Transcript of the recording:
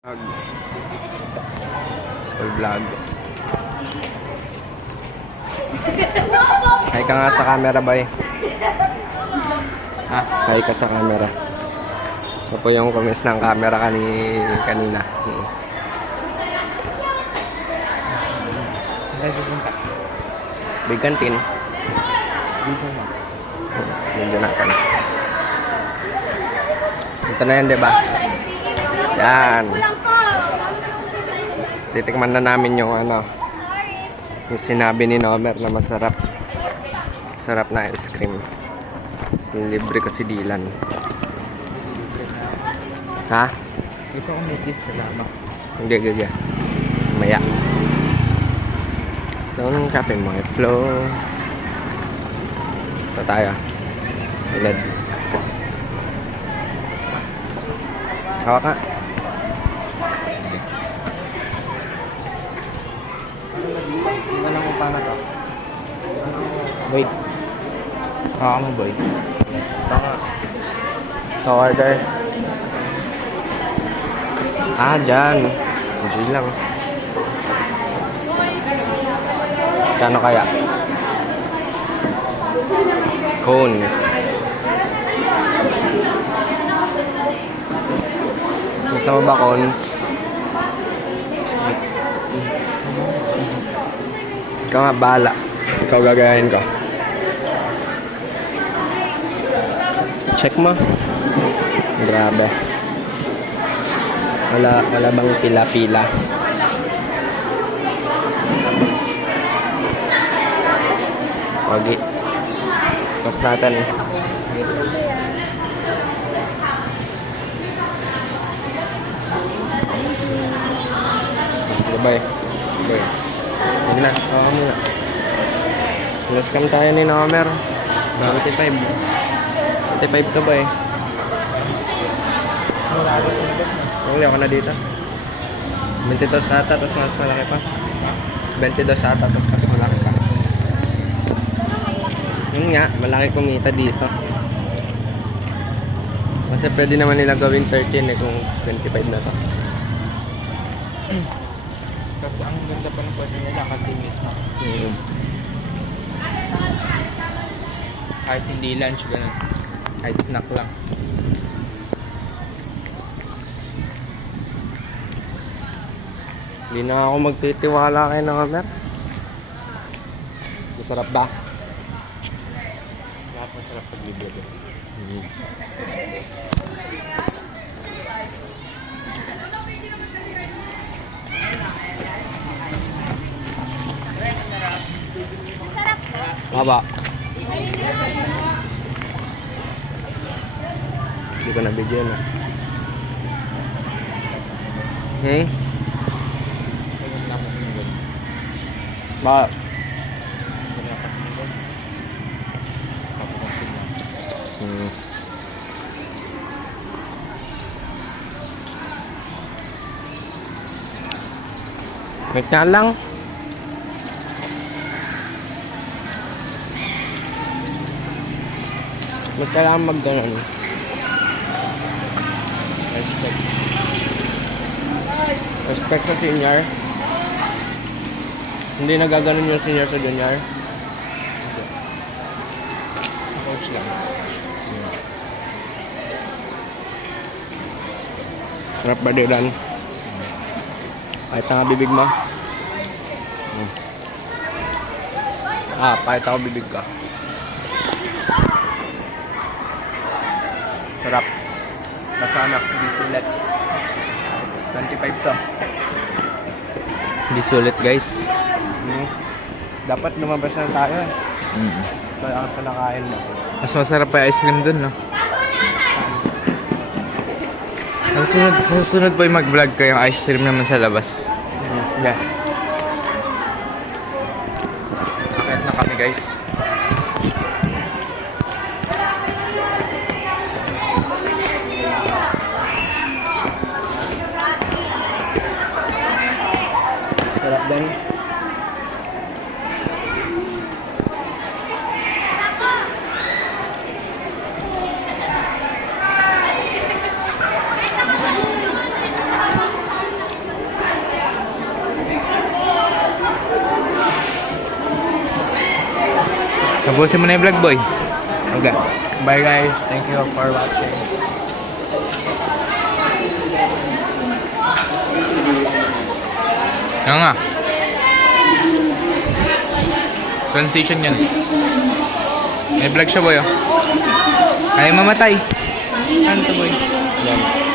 School vlog. Hi ka nga sa camera, boy. Ha? Hi ka sa camera. So po yung kumis ng camera kanina. Big Canteen. Video natin. Ito na yan, diba? Yan. Titikman na namin yung yung sinabi ni Nomer na masarap. Sarap na ice cream. Libre ko si Dylan. Ha? Gusto ko may kiss ka lamang. Hindi, gaga. Maya. Itong kape mo. Flow. Ito tayo. Ilad. Hawak ka. Anong upa na to? Boy. Haka mo, boy. Baka. So, order. Dyan. G lang. Kano kaya? Cones. Gusto mo ba cone? Ikaw nga, bahala. Ikaw gagayahin ko. Check mo. Grabe. Wala bang pila-pila? Wagi. Tapos natin. Bye. Bye. Huwag na. Oo muna. Nascam tayo ni Nomer. 45. 45 to ba eh? Wala ako sa labas na. Huli ako na dito. 22 ata, tapos mas malaki pa. 22 ata, tapos mas malaki pa. Yun nga, malaki kumita dito. Kasi pwede naman nila gawin 13 eh kung 25 na to. Kasi ang ganda pa ng pwesto nila, kantin mismo. Kahit hindi lunch, ganun. Kahit snack lang. Hindi na ako magtitiwala kay Nomer. Masarap ba? Lahat masarap sa libre doon. Baba. Hindi ko na video na. Ba? Wait nga lang. Ba't kailangan mag-ganon? Respect. Respect sa senior. Hindi nagaganon yung senior sa junior. Coach lang. Sarap ba dilan? Kahit na bibig mo. Kahit ako bibig ka. Sarap. Masana, hindi sulit. 25 to. Hindi sulit, guys. Dapat lumabas na tayo. Kaya ang pinakain mo. Mas masarap pa yung ice cream dun, no? Sa susunod po yung mag-vlog ko yung ice cream naman sa labas. Yeah. Akit na kami, guys. Sarap din. Tapusin mo na yung vlog, boy. Okay. Bye, guys. Thank you for watching. Ano nga? Transition yan. May vlog siya, boy, oh. Ay, mamatay. Ano to, boy? Yan.